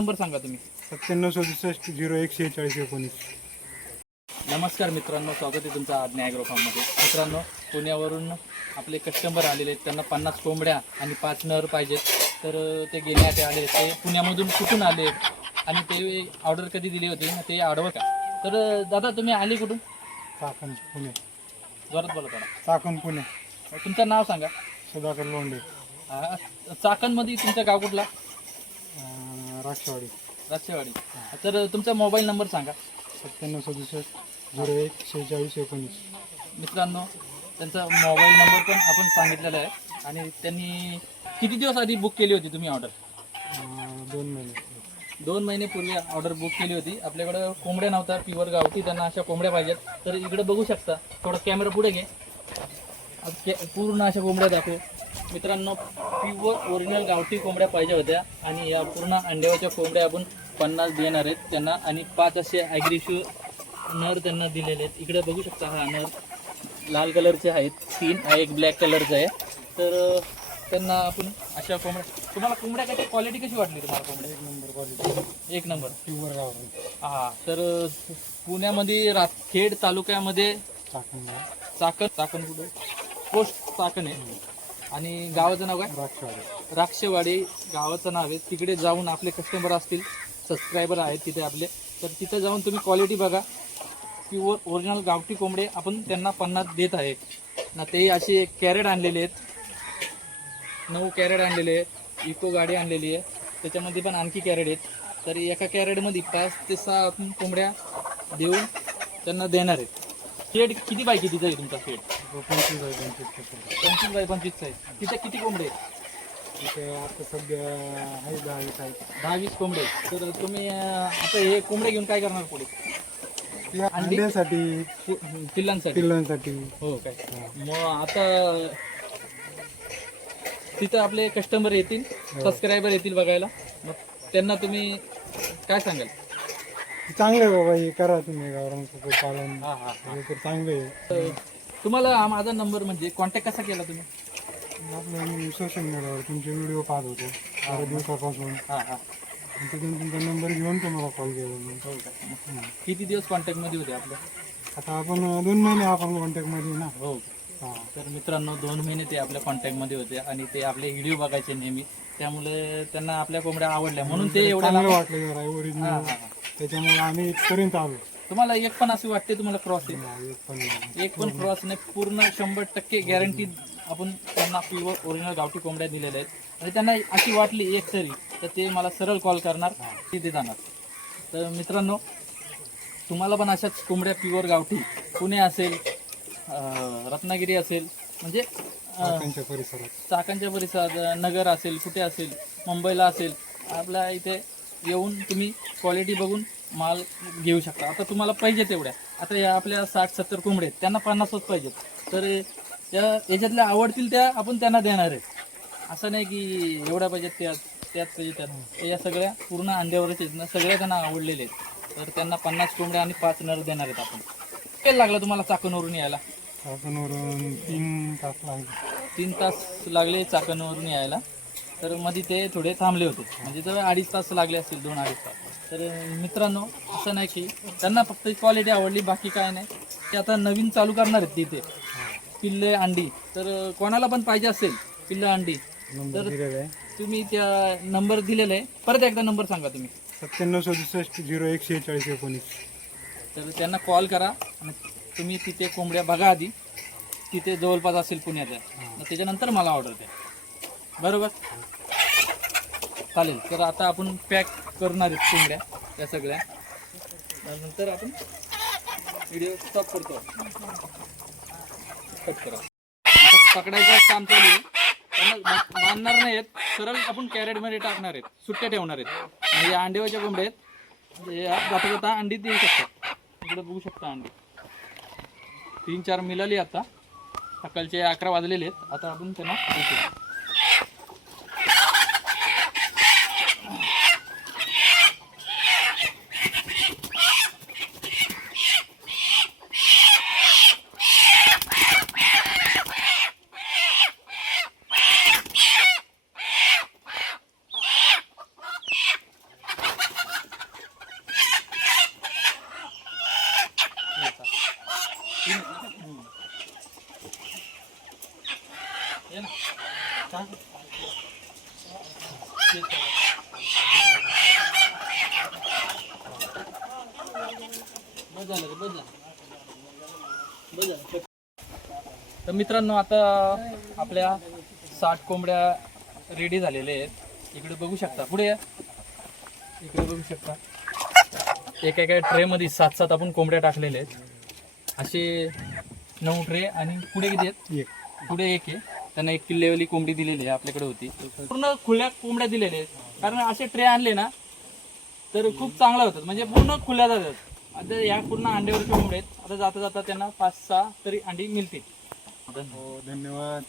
Number सांगा तुम्ही. सत्त्याण्णव सदुसष्ट झिरो एक शेहेचाळीस एकोणीस. नमस्कार मित्रांनो स्वागत आहे तुमचं आज न्याय फार्ममध्ये. मित्रांनो पुण्यावरून आपले कस्टमर आलेले आहेत. त्यांना पन्नास कोंबड्या आणि पाच नर पाहिजेत. तर ते गेल्यात आले ते पुण्यामधून कुठून आले आणि ते ऑर्डर कधी दिली होती? ते आडवं का? तर दादा तुम्ही आले कुठून? चाकण पुणे. जोरात बोला थोडा. चाकण पुणे. तुमचं नाव सांगा. सुधाकर लोंढे. चाकणमध्ये तुमचं गाव कुठला? राष्ट्रवाडी. राजशेवाडी तर तुमचा मोबाईल नंबर सांगा. सत्त्याण्णव सदुसष्ट झिरो एक शेहेचाळीस एकोणीस. मित्रांनो त्यांचा मोबाईल नंबर पण आपण सांगितलेला आहे. आणि त्यांनी किती दिवस आधी बुक केली होती तुम्ही ऑर्डर अं, दोन महिने. दोन महिनेपूर्वी ऑर्डर बुक केली होती. आपल्याकडं कोंबड्या नव्हता प्युअर गावठी त्यांना अशा कोंबड्या पाहिजेत. तर इकडे बघू शकता. थोडा कॅमेरा पुढे घे. के- पूर्ण अशा कोंबड्या दाखव. मित्रांनो प्युअर ओरिजिनल गावठी कोंबड्या पाहिजे होत्या आणि या पूर्ण अंड्याच्या कोंबड्या आपण पन्नास देणार आहेत. त्यांना आणि पाच असे ॲग्रेसिव्ह नर त्यांना दिलेले आहेत. इकडे बघू शकता हा नर. लाल कलरचे आहेत. तीन. हा एक ब्लॅक कलरचा आहे. तर त्यांना आपण अशा कोंबड्या तुम्हाला कोंबड्या कशी क्वालिटी कशी वाटली तुम्हाला कोंबड्या? एक नंबर क्वालिटी एक नंबर. प्युअर गाव हा तर पुण्यामध्ये रातखेड तालुक्यामध्ये चाकण चाकण चाकण कुठे? पोस्ट चाकण आहे. आणि गावाचं नाव काय? राष्ट्रवाडी राक्षवाडी गावाचं नाव आहे. तिकडे जाऊन आपले कस्टमर असतील सबस्क्रायबर आहेत तिथे आपले. तर तिथे जाऊन तुम्ही क्वालिटी बघा. प्युअर ओरिजिनल गावठी कोंबडे आपण त्यांना पन्नास देत आहे. ना ते असे कॅरेट आणलेले आहेत. नऊ कॅरेट आणलेले आहेत. इको गाडी आणलेली आहे. त्याच्यामध्ये पण आणखी कॅरेट आहेत. तर एका कॅरेटमध्ये पाच ते सहा आपण कोंबड्या देऊन त्यांना देणार आहेत. शेड किती बाय कितीचा आहे तुमचा शेड? पंचवीस आहे पंचवीस पंचवीस बाय पंचवीसचा आहे. तिथे किती कोंबडे आहेत? आता सध्या आहे दहा वीस आहे दहा वीस कोंबडे तर तुम्ही अं, आता हे कोंबडे घेऊन काय करणार पुढे? ते अंड्यासाठी पु- पिल्लांसाठी. पिल्लांसाठी. हो काय? मग आता तिथं आपले कस्टमर येतील सबस्क्रायबर येतील बघायला. मग त्यांना तुम्ही काय सांगाल? चांगलं आहे बाबा हे करा तुम्ही गावरान कुकुट पालन. हा हा हे. तर चांगलं आहे. तर तुम्हाला हा माझा नंबर म्हणजे कॉन्टॅक्ट कसा केला तुम्ही? आपलं मी सोशल मीडियावर तुमचे व्हिडिओ पाहत होतो बऱ्याच दिवसापासून. हा हा. आणि तिथून तुमचा नंबर घेऊन तुम्हाला कॉल केला मी. हो का? किती दिवस कॉन्टॅक्टमध्ये होते आपल्या आता आपण दोन महिने आपण कॉन्टॅक्टमध्ये ना. हो. हां. तर मित्रांनो दोन महिने ते आपल्या कॉन्टॅक्टमध्ये होते आणि ते आपले व्हिडिओ बघायचे नेहमी. त्यामुळे त्यांना आपल्या कोंबड्या आवडल्या म्हणून ते एवढ्या चांगलं लांब- वाटलं जरा हा, ओरिजिनल हा, हा. त्याच्यामुळे आम्ही इथपर्यंत आलो. तुम्हाला एक पण असे वाटते तुम्हाला क्रॉस नाही, एक पण नाही. एक पण क्रॉस नाही. पूर्ण शंभर टक्के गॅरंटी आपण त्यांना प्युअर ओरिजिनल गावठी कोंबड्या दिलेल्या आहेत. आणि त्यांना अशी वाटली एक तरी तर ते मला सरळ कॉल करणार. तिथे जाणार. तर मित्रांनो तुम्हाला पण अशाच कोंबड्या प्युअर गावठी पुणे असेल अं, रत्नागिरी असेल म्हणजे अं, परिसरात. चाकणच्या परिसरात नगर असेल कुठे असेल मुंबईला असेल आपल्या इथे येऊन तुम्ही क्वालिटी बघून माल घेऊ शकता. आता तुम्हाला पाहिजे तेवढ्या. आता या आपल्या साठ सत्तर कोंबडे आहेत त्यांना पन्नासच पाहिजेत. तर त्या याच्यातल्या आवडतील त्या आपण त्यांना देणार आहे. असं नाही की एवढ्या पाहिजेत त्यात त्यात पाहिजे त्यात या सगळ्या पूर्ण अंड्यावरच आहेत ना सगळ्या त्यांना आवडलेले आहेत. तर त्यांना पन्नास कोंबड्या आणि पाच नर देणार आहेत आपण. किती लागला तुम्हाला चाकणवरून यायला? चाकणवरून तीन तास लागले. तीन तास लागले चाकणवरून यायला. तर मध्ये ते थोडे थांबले होते. म्हणजे तर अडीच तास लागले असतील दोन अडीच तास. तर मित्रांनो असं नाही की त्यांना फक्त क्वालिटी आवडली बाकी काय नाही. ते आता नवीन चालू करणार आहेत तिथे. पिल्ले अंडी. तर कोणाला पण पाहिजे असेल पिल्ले अंडी आहे. तुम्ही त्या नंबर दिलेला आहे. परत एकदा नंबर सांगा तुम्ही. सत्त्याण्णव सदुसष्ट झिरो एक शेहेचाळीस एकोणीस. तर त्यांना कॉल करा आणि तुम्ही तिथे कोंबड्या बघा आधी. तिथे जवळपास असेल पुण्याच्या. त्याच्यानंतर मला ऑर्डर द्या. बरोबर? चालेल. तर आता आपण पॅक करणार आहेत कोंबड्या या सगळ्या. नंतर आपण व्हिडिओ स्टॉप करतो. कट करा. आता पकडायचं काम चालू आहे. त्यांना बा- नाहीत सरळ आपण कॅरेटमध्ये टाकणार आहेत. सुट्ट्या ठेवणार आहेत. म्हणजे अंडेवाच्या कोंबड्या आहेत. म्हणजे या जाता जाता अंडी देऊ शकतात इकडे बघू शकता अंडी. तीन चार मिळाली आता. सकाळचे अकरा वाजलेले आहेत. आता आपण त्यांना तर मित्रांनो आता आपल्या साठ कोंबड्या रेडी झालेल्या आहेत. इकडे बघू शकता. पुढे या. इकडे बघू शकता. एका एका ट्रेमध्ये सात सात आपण कोंबड्या टाकलेल्या आहेत. असे नऊ ट्रे आणि पुढे किती आहेत? एक. पुढे एक आहे. त्यांना एक किल्लेवाली कोंबडी दिलेली आहे आपल्याकडे होती. पूर्ण खुल्या कोंबड्या दिलेल्या आहेत. कारण असे ट्रे आणले ना तर खूप चांगला होतात. म्हणजे पूर्ण खुल्या जातात. आता या पूर्ण अंड्यावरचे कोंबडे आहेत. आता जाता जाता त्यांना पाच सहा तरी अंडी मिळतील. हो, धन्यवाद.